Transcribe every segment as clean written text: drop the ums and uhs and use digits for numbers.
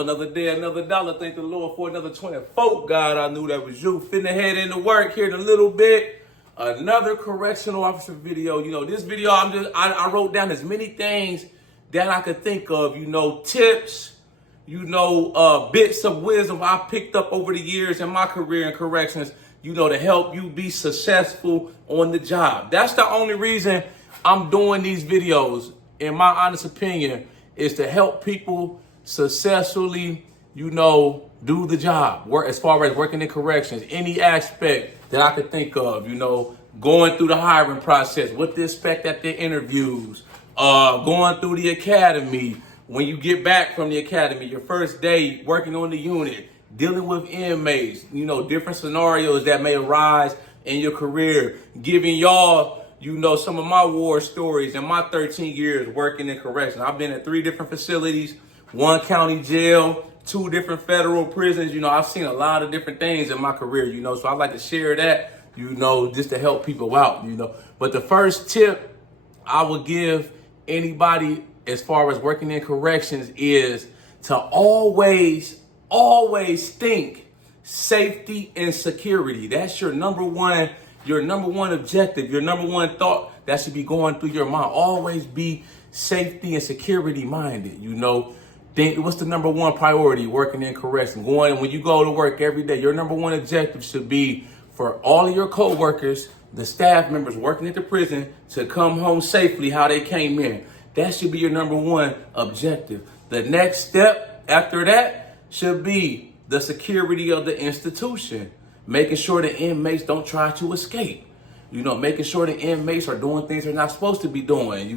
Another day, another dollar. Thank the Lord for another 24. God, I knew that was you. Finna head into work here in a little bit. Another correctional officer video. You know, this video, I wrote down as many things that I could think of. You know, tips, bits of wisdom I picked up over the years in my career in corrections, to help you be successful on the job. That's the only reason I'm doing these videos, in my honest opinion, is to help people successfully, do the job. Work as far as working in corrections, any aspect that I could think of, going through the hiring process, what to expect at the interviews, going through the academy, when you get back from the academy, your first day working on the unit, dealing with inmates, different scenarios that may arise in your career, giving y'all, some of my war stories in my 13 years working in corrections. I've been at 3 different facilities, 1 county jail, 2 different federal prisons. I've seen a lot of different things in my career, so I like to share that, just to help people out, But the first tip I would give anybody as far as working in corrections is to always think safety and security. That's your number one objective, your number one thought that should be going through your mind. Always be safety and security minded. Think what's the number one priority working in corrections? When you go to work every day, your number one objective should be for all of your co-workers, the staff members working at the prison, to come home safely how they came in. That should be your number one objective. The next step after that should be the security of the institution. Making sure the inmates don't try to escape. Making sure the inmates are doing things they're not supposed to be doing.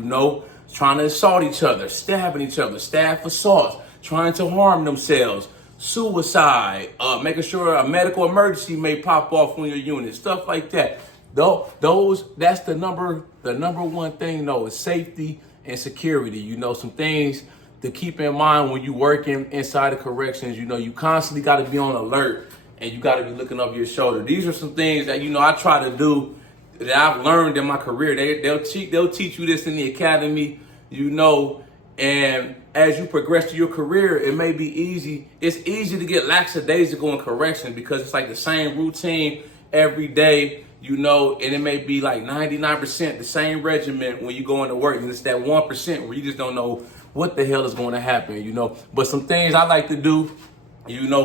Trying to assault each other, stabbing each other, staff assaults, trying to harm themselves, suicide, making sure a medical emergency may pop off on your unit, stuff like that. That's the number one thing, is safety and security. Some things to keep in mind when you working inside of corrections. You constantly got to be on alert and you got to be looking over your shoulder. These are some things that, I try to do that I've learned in my career. They'll teach you this in the academy, and as you progress to your career, it may be easy. It's easy to get lackadaisical in correction because it's like the same routine every day, and it may be like 99% the same regimen when you go into work. And it's that 1% where you just don't know what the hell is going to happen, But some things I like to do,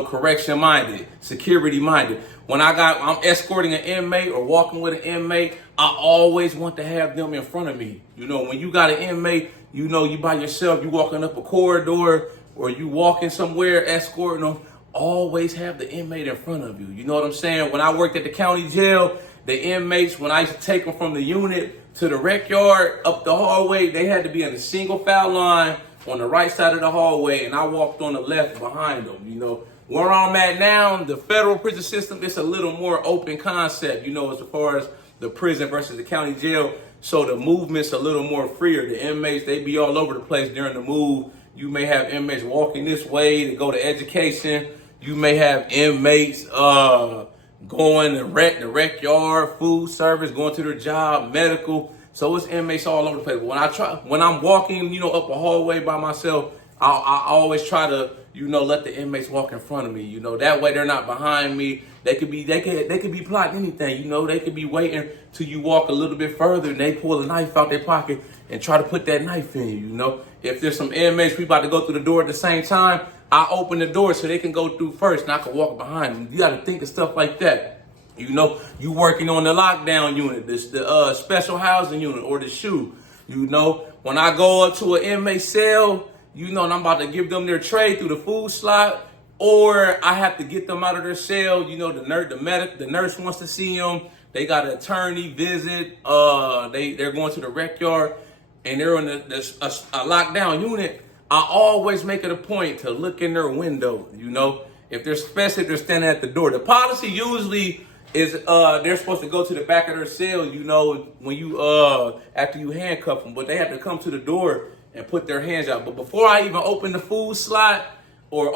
correction minded, security minded. When I'm escorting an inmate or walking with an inmate, I always want to have them in front of me. When you got an inmate, you by yourself, you walking up a corridor or you walking somewhere escorting them, always have the inmate in front of you. You know what I'm saying? When I worked at the county jail, the inmates, when I used to take them from the unit to the rec yard up the hallway, they had to be in a single file line on the right side of the hallway, and I walked on the left behind them. Where I'm at now, the federal prison system, it's a little more open concept, as far as the prison versus the county jail. So the movement's a little more freer. The inmates, they be all over the place during the move. You may have inmates walking this way to go to education. You may have inmates going to the rec yard, food service, going to their job, medical. So it's inmates all over the place. But when I'm walking, up a hallway by myself, I always try to, let the inmates walk in front of me. That way they're not behind me. They could be plotting anything. They could be waiting till you walk a little bit further and they pull a knife out their pocket and try to put that knife in you. If there's some inmates, we about to go through the door at the same time, I open the door so they can go through first and I can walk behind them. You got to think of stuff like that. You working on the lockdown unit, the special housing unit, or the SHU. When I go up to an inmate cell, and I'm about to give them their tray through the food slot, or I have to get them out of their cell. The nurse wants to see them. They got an attorney visit. They're going to the rec yard, and they're in a lockdown unit. I always make it a point to look in their window. Especially if they're standing at the door. The policy usually is they're supposed to go to the back of their cell, when you after you handcuff them, but they have to come to the door and put their hands out. But before I even open the food slot or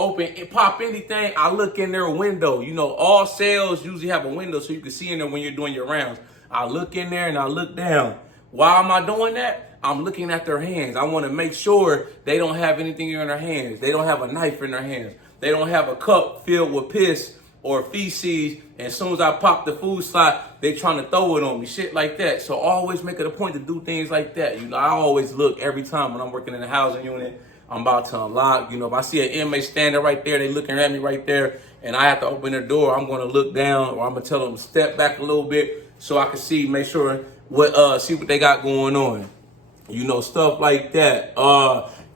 pop anything, I look in their window. All cells usually have a window so you can see in there when you're doing your rounds. I look in there and I look down. Why am I doing that? I'm looking at their hands. I want to make sure they don't have anything in their hands. They don't have a knife in their hands. They don't have a cup filled with piss or feces. And as soon as I pop the food slot, they trying to throw it on me. Shit like that. So always make it a point to do things like that. I always look every time when I'm working in the housing unit. I'm about to unlock. If I see an inmate standing right there, they looking at me right there, and I have to open their door, I'm going to look down, or I'm going to tell them to step back a little bit so I can see what they got going on. Stuff like that.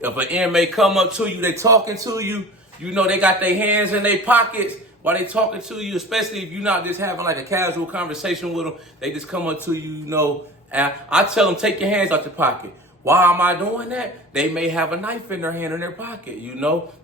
If an inmate come up to you, they talking to you, they got their hands in their pockets while they talking to you, especially if you're not just having like a casual conversation with them. They just come up to you, and I tell them, take your hands out your pocket. Why am I doing that? They may have a knife in their hand in their pocket,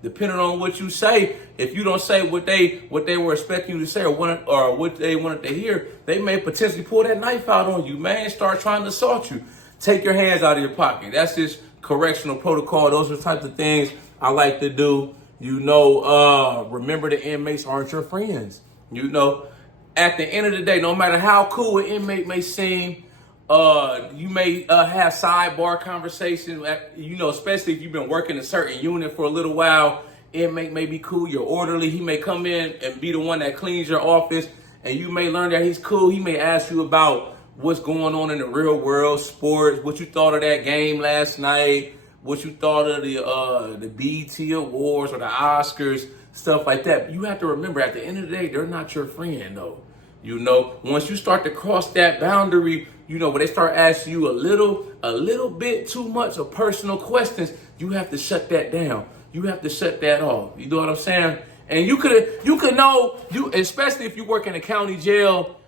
depending on what you say. If you don't say what they were expecting you to say or what they wanted to hear, they may potentially pull that knife out on you, man, start trying to assault you. Take your hands out of your pocket. That's just correctional protocol. Those are the types of things I like to do. Remember the inmates aren't your friends. At the end of the day, no matter how cool an inmate may seem, you may have sidebar conversations, especially if you've been working a certain unit for a little while. Inmate may be cool, your orderly. He may come in and be the one that cleans your office, and you may learn that he's cool. He may ask you about what's going on in the real world, sports, what you thought of that game last night, what you thought of the BET Awards or the Oscars, stuff like that. You have to remember, at the end of the day, they're not your friend, though. Once you start to cross that boundary, when they start asking you a little bit too much of personal questions, you have to shut that down. You have to shut that off. You know what I'm saying? And you could know, especially if you work in a county jail,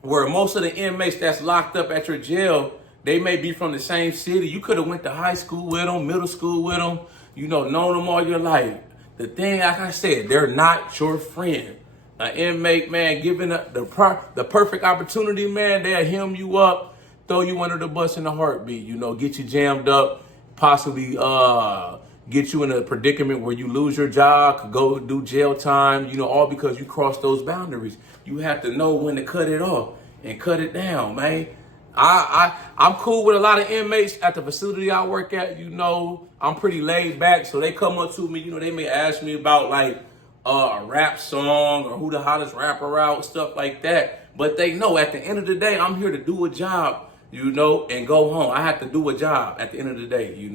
where most of the inmates that's locked up at your jail, they may be from the same city. You could have went to high school with them, middle school with them, known them all your life. The thing, like I said, they're not your friend. An inmate, man, given the perfect opportunity, man, they'll hem you up, throw you under the bus in a heartbeat, get you jammed up, possibly get you in a predicament where you lose your job, could go do jail time, all because you crossed those boundaries. You have to know when to cut it off and cut it down, man. I'm cool with a lot of inmates at the facility I work at, I'm pretty laid back, so they come up to me, they may ask me about like a rap song or who the hottest rapper out, stuff like that. But they know at the end of the day, I'm here to do a job, and go home. I have to do a job at the end of the day,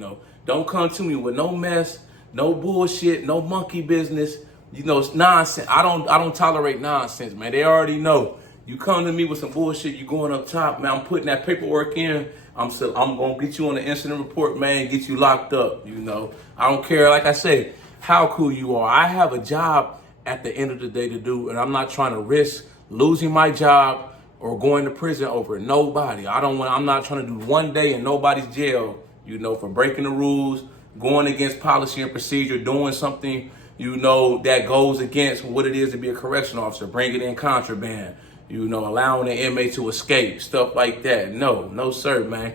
Don't come to me with no mess, no bullshit, no monkey business, it's nonsense. I don't tolerate nonsense, man. They already know. You come to me with some bullshit, you going up top, man. I'm putting that paperwork in. I'm gonna get you on the incident report, man, get you locked up, I don't care, like I said, how cool you are. I have a job at the end of the day to do, and I'm not trying to risk losing my job or going to prison over nobody. I'm not trying to do one day in nobody's jail, for breaking the rules, going against policy and procedure, doing something, that goes against what it is to be a correctional officer, bringing in contraband, allowing the inmate to escape, stuff like that. No, sir, man.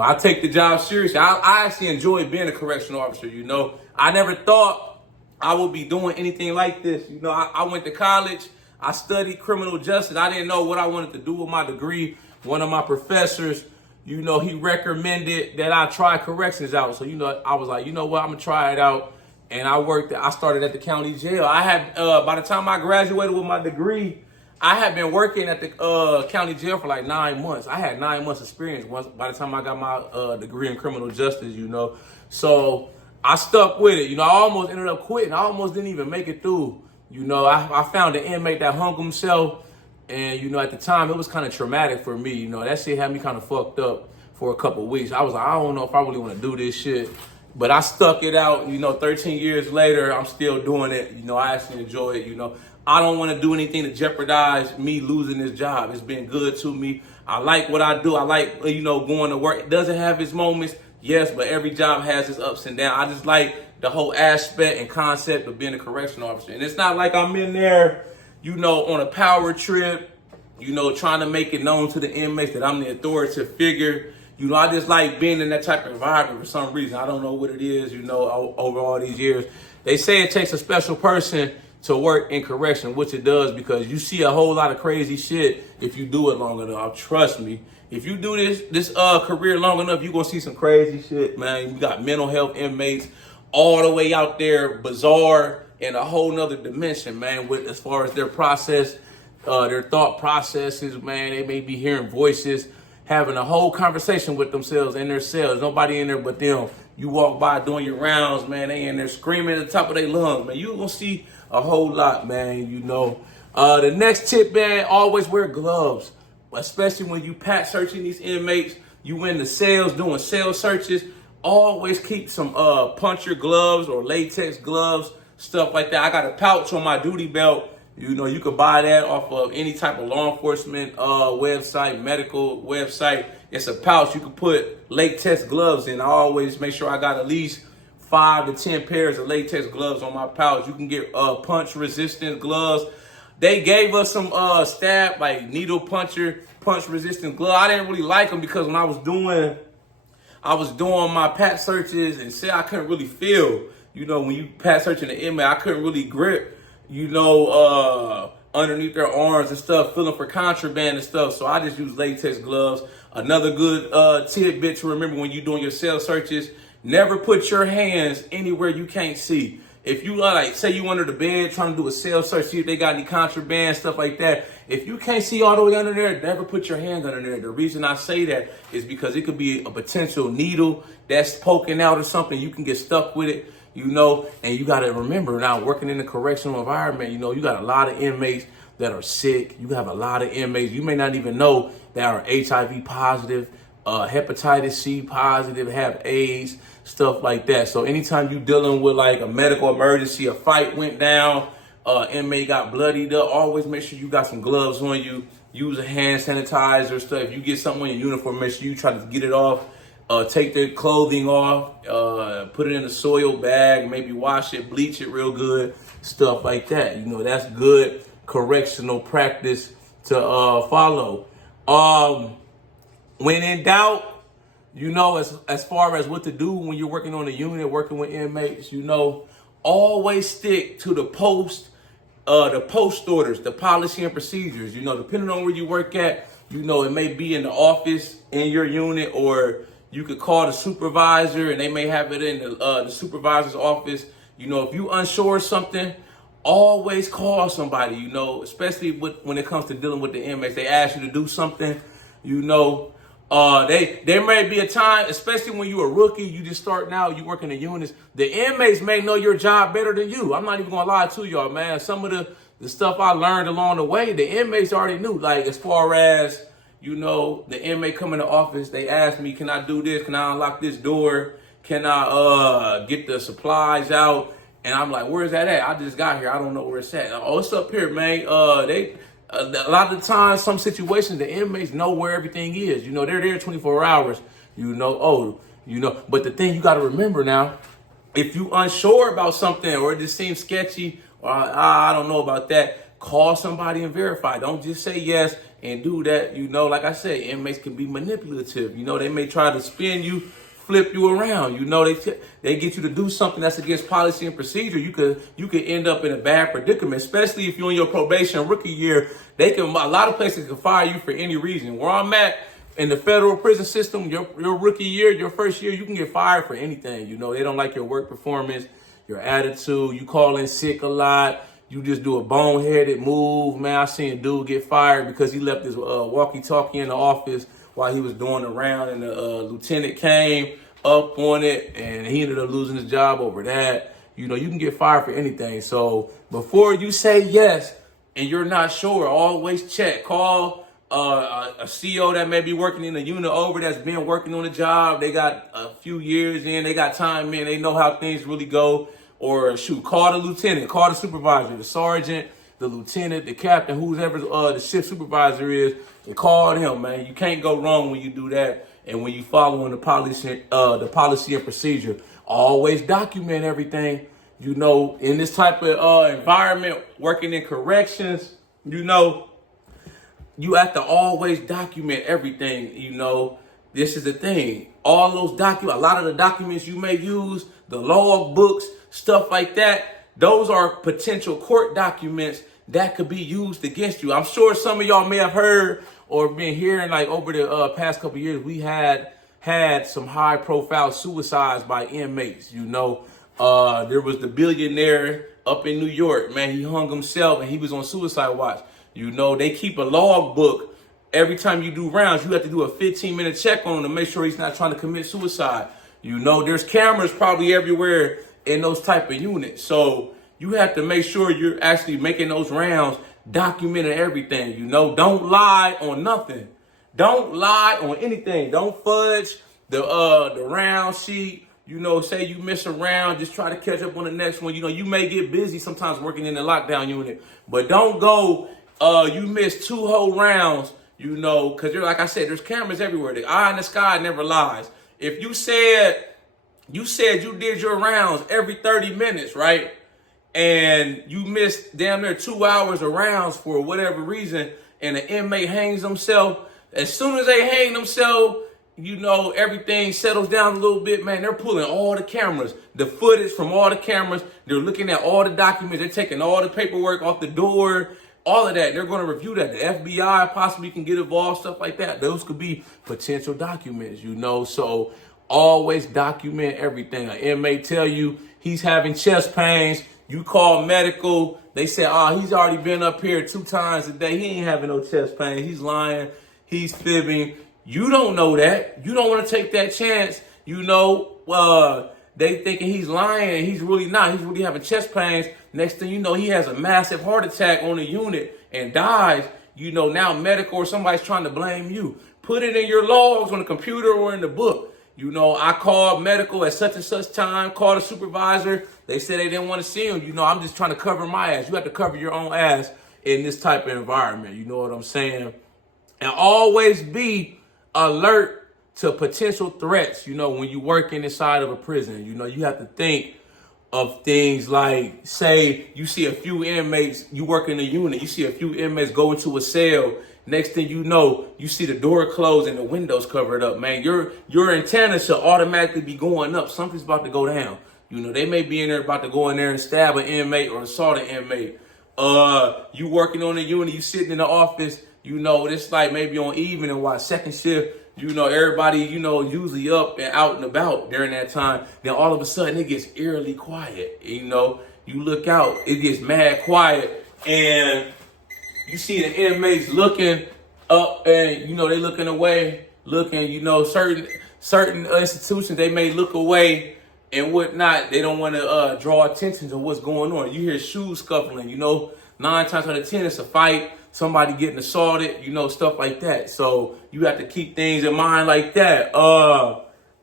I take the job seriously. I actually enjoy being a correctional officer, I never thought I would be doing anything like this. I went to college. I studied criminal justice. I didn't know what I wanted to do with my degree. One of my professors, he recommended that I try corrections out. So, I was like, what, I'm going to try it out. And I started at the county jail. I had, by the time I graduated with my degree, I had been working at the county jail for like 9 months. I had 9 months experience by the time I got my degree in criminal justice, So I stuck with it. I almost ended up quitting. I almost didn't even make it through. I found an inmate that hung himself. And, at the time, it was kind of traumatic for me. That shit had me kind of fucked up for a couple of weeks. I was like, I don't know if I really want to do this shit. But I stuck it out. 13 years later, I'm still doing it. I actually enjoy it. I don't want to do anything to jeopardize me losing this job. It's been good to me. I like what I do. I like, going to work. It doesn't have its moments. Yes, but every job has its ups and downs. I just like the whole aspect and concept of being a correctional officer. And it's not like I'm in there, on a power trip, trying to make it known to the inmates that I'm the authoritative figure. I just like being in that type of environment for some reason. I don't know what it is, over all these years. They say it takes a special person to work in correction, which it does, because you see a whole lot of crazy shit if you do it long enough. Trust me. If you do this career long enough, you're gonna see some crazy shit, man. You got mental health inmates all the way out there, bizarre, in a whole nother dimension, man, with as far as their process, their thought processes, man. They may be hearing voices, having a whole conversation with themselves in their cells. Nobody in there but them. You walk by doing your rounds, man, they in there screaming at the top of their lungs, man. You gonna see a whole lot, man, you know. The next tip, man, always wear gloves, especially when you pat searching these inmates. You in the cells doing cell searches. Always keep some puncher gloves or latex gloves, stuff like that. I got a pouch on my duty belt. You know, you can buy that off of any type of law enforcement website, medical website. It's a pouch. You can put latex gloves in. I always make sure I got at least 5 to 10 pairs of latex gloves on my pouch. You can get punch resistant gloves. They gave us some stab, like needle punch resistant gloves. I didn't really like them because when I was doing my pat searches and say I couldn't really feel, you know, when you pat searching the inmate, I couldn't really grip, you know, underneath their arms and stuff, feeling for contraband and stuff. So I just use latex gloves. Another good tidbit to remember when you're doing your cell searches: never put your hands anywhere you can't see. If you like, say you under the bed trying to do a cell search, see if they got any contraband, stuff like that. If you can't see all the way under there, never put your hand under there. The reason I say that is because it could be a potential needle that's poking out or something. You can get stuck with it, you know. And you got to remember now, working in the correctional environment, you know, you got a lot of inmates that are sick. You have a lot of inmates you may not even know that are HIV positive, hepatitis C positive, have AIDS, stuff like that. So anytime you're dealing with like a medical emergency, a fight went down, inmate got bloodied up, always make sure you got some gloves on you. Use a hand sanitizer stuff. If you get something on your uniform, make sure you try to get it off. Take their clothing off, put it in a soil bag, maybe wash it, bleach it real good, stuff like that. You know, that's good correctional practice to follow. When in doubt, you know, as far as what to do when you're working on a unit, working with inmates, you know, always stick to the post orders, the policy and procedures. You know, depending on where you work at, you know, it may be in the office in your unit, or you could call the supervisor and they may have it in the supervisor's office. You know, if you're unsure of something, always call somebody, you know, especially when it comes to dealing with the inmates. They ask you to do something, you know. There may be a time, especially when you're a rookie, you just starting out, you work in the units, the inmates may know your job better than you. I'm not even gonna lie to y'all, man. Some of the stuff I learned along the way, the inmates already knew. Like, as far as, you know, the inmate come in the office, they ask me, can I do this? Can I unlock this door? Can I get the supplies out? And I'm like, where's that at? I just got here. I don't know where it's at. Oh, it's up here, man. A lot of the times, some situations, the inmates know where everything is. You know, they're there 24 hours. You know, But the thing you got to remember now, if you unsure about something or it just seems sketchy, or I don't know about that, call somebody and verify. Don't just say yes and do that. You know, like I said, inmates can be manipulative. You know, they may try to spin you, flip you around. You know, they get you to do something that's against policy and procedure. You could end up in a bad predicament, especially if you're in your probation rookie year. A lot of places can fire you for any reason. Where I'm at in the federal prison system, your rookie year, your first year, you can get fired for anything. You know, they don't like your work performance, your attitude. You call in sick a lot. You just do a boneheaded move. Man, I seen a dude get fired because he left his walkie-talkie in the office while he was doing the round, and the lieutenant came up on it, and he ended up losing his job over that. You know, you can get fired for anything. So before you say yes and you're not sure, always check. Call a CO that may be working in the unit over, that's been working on the job. They got a few years in, they got time in, they know how things really go. Or shoot, call the lieutenant, call the supervisor, the sergeant, the lieutenant, the captain, whoever the shift supervisor is, and call him, man. You can't go wrong when you do that. And when you following the policy and procedure, always document everything. You know, in this type of environment, working in corrections, you know, you have to always document everything. You know, this is the thing. All those documents, a lot of the documents you may use, the log books, stuff like that, those are potential court documents that could be used against you. I'm sure some of y'all may have heard or been hearing, like, over the past couple of years, we had some high profile suicides by inmates. You know, there was the billionaire up in New York, man. He hung himself and he was on suicide watch. You know, they keep a log book. Every time you do rounds, you have to do a 15-minute check on him to make sure he's not trying to commit suicide. You know, there's cameras probably everywhere in those type of units. So you have to make sure you're actually making those rounds, documenting everything. You know, don't lie on nothing. Don't lie on anything. Don't fudge the round sheet. You know, say you miss a round, just try to catch up on the next one. You know, you may get busy sometimes working in the lockdown unit, but don't go, you miss 2 whole rounds, you know, because like I said, there's cameras everywhere. The eye in the sky never lies. If you said you did your rounds every 30 minutes, right? And you missed damn near 2 hours of rounds for whatever reason, and an inmate hangs himself, as soon as they hang themselves, you know, everything settles down a little bit, man. They're pulling all the cameras, the footage from all the cameras. They're looking at all the documents. They're taking all the paperwork off the door, all of that. They're going to review that. The FBI possibly can get involved, stuff like that. Those could be potential documents, you know. So always document everything. An inmate tell you he's having chest pains. You call medical. They say, he's already been up here 2 times a day. He ain't having no chest pain. He's lying. He's fibbing. You don't know that. You don't want to take that chance. You know, they thinking he's lying and he's really not. He's really having chest pains. Next thing you know, he has a massive heart attack on the unit and dies. You know, now medical or somebody's trying to blame you. Put it in your logs on the computer or in the book. You know, I called medical at such and such time, called a supervisor. They said they didn't want to see him. You know, I'm just trying to cover my ass. You have to cover your own ass in this type of environment. You know what I'm saying? And always be alert to potential threats. You know, when you're working inside of a prison, you know, you have to think of things like, say you see a few inmates, you work in a unit, you see a few inmates go into a cell. Next thing you know, you see the door closed and the windows covered up, man. Your antenna should automatically be going up. Something's about to go down. You know, they may be in there about to go in there and stab an inmate or assault an inmate. You working on a unit, you sitting in the office, you know, it's like maybe on evening while second shift, you know, everybody, you know, usually up and out and about during that time. Then all of a sudden it gets eerily quiet. You know, you look out, it gets mad quiet, and you see the inmates looking up, and, you know, they looking away, you know, certain institutions, they may look away and whatnot. They don't want to draw attention to what's going on. You hear shoes scuffling, you know, 9 times out of 10, it's a fight, somebody getting assaulted, you know, stuff like that. So you have to keep things in mind like that.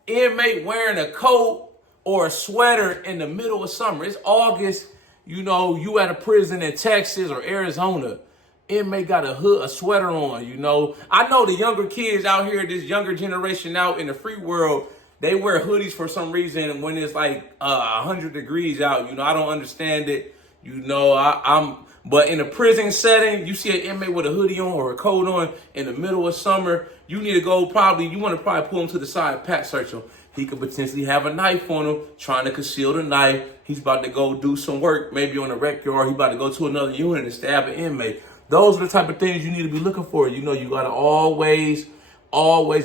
Inmate wearing a coat or a sweater in the middle of summer. It's August, you know, you at a prison in Texas or Arizona. Inmate got a sweater on, you know. I know the younger kids out here, this younger generation out in the free world, they wear hoodies for some reason when it's like 100 degrees out. You know, I don't understand it. You know, but in a prison setting, you see an inmate with a hoodie on or a coat on in the middle of summer, you need to go you want to probably pull him to the side, pat search him. He could potentially have a knife on him, trying to conceal the knife. He's about to go do some work, maybe on a rec yard. He's about to go to another unit and stab an inmate. Those are the type of things you need to be looking for. You know, you got to always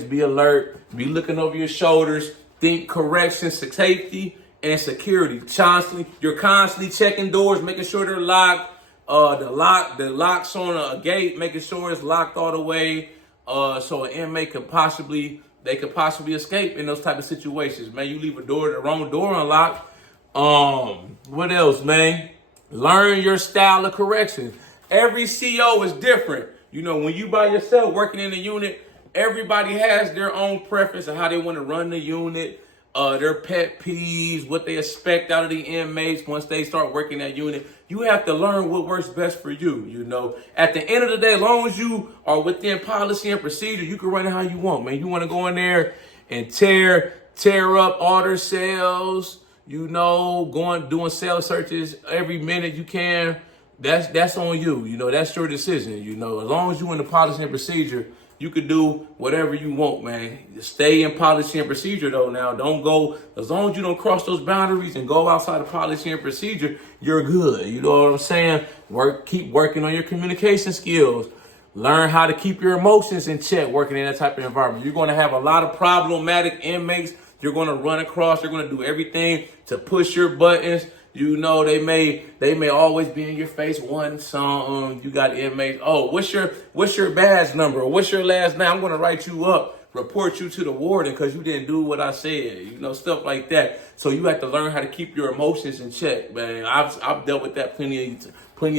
be alert, be looking over your shoulders, think corrections, safety, and security. You're constantly checking doors, making sure they're locked. The locks on a gate, making sure it's locked all the way. So an inmate could possibly escape in those type of situations. Man, you leave the wrong door unlocked. What else, man? Learn your style of correction. Every CO is different. You know, when you by yourself working in a unit, everybody has their own preference of how they want to run the unit, their pet peeves, what they expect out of the inmates once they start working that unit. You have to learn what works best for you, you know. At the end of the day, as long as you are within policy and procedure, you can run it how you want, man. You want to go in there and tear up all their cells, you know, doing cell searches every minute you can. That's on you. You know, that's your decision. You know, as long as you're in the policy and procedure, you could do whatever you want, man. Stay in policy and procedure though. Now, don't go, as long as you don't cross those boundaries and go outside of policy and procedure, you're good. You know what I'm saying? Keep working on your communication skills. Learn how to keep your emotions in check working in that type of environment. You're going to have a lot of problematic inmates you're going to run across. They're going to do everything to push your buttons. You know, they may always be in your face wanting something. You got inmates. Oh, what's your badge number? Or what's your last name? I'm going to write you up, report you to the warden because you didn't do what I said. You know, stuff like that. So you have to learn how to keep your emotions in check, man. I've dealt with that plenty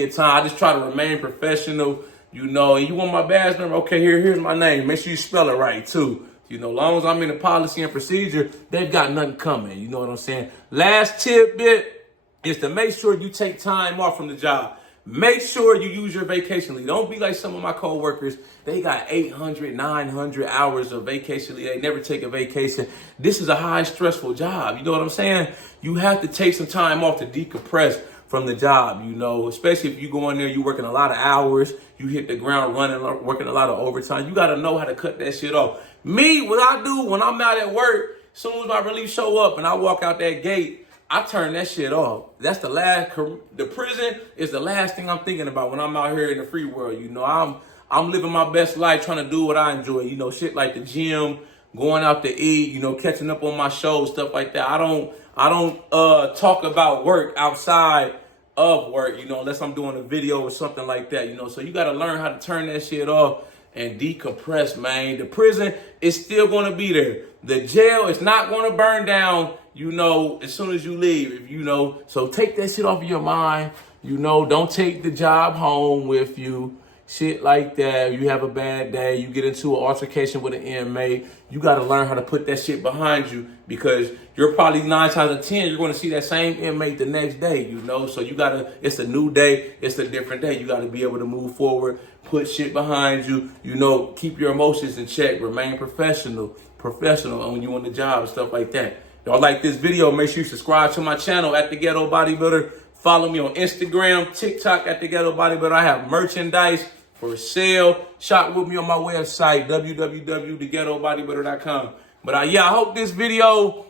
of time. I just try to remain professional. You know, and you want my badge number? Okay, here's my name. Make sure you spell it right too. You know, as long as I'm in the policy and procedure, they've got nothing coming. You know what I'm saying? Last tidbit is to make sure you take time off from the job. Make sure you use your vacation leave. Don't be like some of my coworkers. They got 800, 900 hours of vacation leave. They never take a vacation. This is a high stressful job. You know what I'm saying? You have to take some time off to decompress from the job, you know, especially if you go in there, you're working a lot of hours, you hit the ground running, working a lot of overtime. You got to know how to cut that shit off. Me, what I do when I'm out at work, as soon as my relief show up and I walk out that gate, I turn that shit off. That's the prison is the last thing I'm thinking about when I'm out here in the free world. You know, I'm living my best life, trying to do what I enjoy, you know, shit like the gym, going out to eat, you know, catching up on my shows, stuff like that. I don't talk about work outside of work, you know, unless I'm doing a video or something like that, you know. So you got to learn how to turn that shit off and decompress, man. The prison is still going to be there. The jail is not going to burn down, you know, as soon as you leave, you know. So take that shit off of your mind, you know. Don't take the job home with you. Shit like that. You have a bad day. You get into an altercation with an inmate. You got to learn how to put that shit behind you because you're probably 9 times out of 10, you're going to see that same inmate the next day, you know? So you got to, it's a new day. It's a different day. You got to be able to move forward, put shit behind you, you know, keep your emotions in check, remain professional when you on the job and stuff like that. Y'all like this video, make sure you subscribe to my channel at The Ghetto Bodybuilder. Follow me on Instagram, TikTok at The Ghetto Bodybuilder. I have merchandise for sale. Shop with me on my website, www.theghettobodybuilder.com. But yeah, I hope this video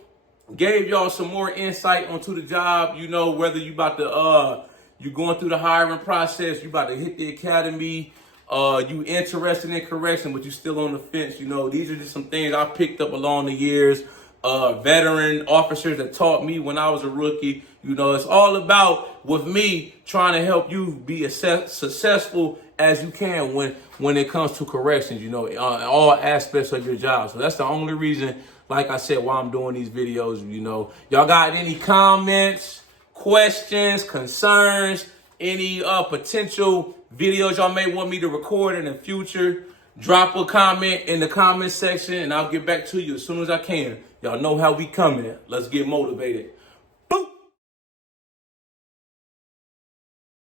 gave y'all some more insight onto the job. You know, whether you about to you going through the hiring process, you about to hit the academy, you interested in correction, but you still on the fence. You know, these are just some things I picked up along the years. Veteran officers that taught me when I was a rookie. You know, it's all about, with me, trying to help you be as successful as you can when it comes to corrections, you know, all aspects of your job. So that's the only reason, like I said, why I'm doing these videos, you know. Y'all got any comments, questions, concerns, any potential videos y'all may want me to record in the future? Drop a comment in the comment section and I'll get back to you as soon as I can. Y'all know how we coming. Let's get motivated.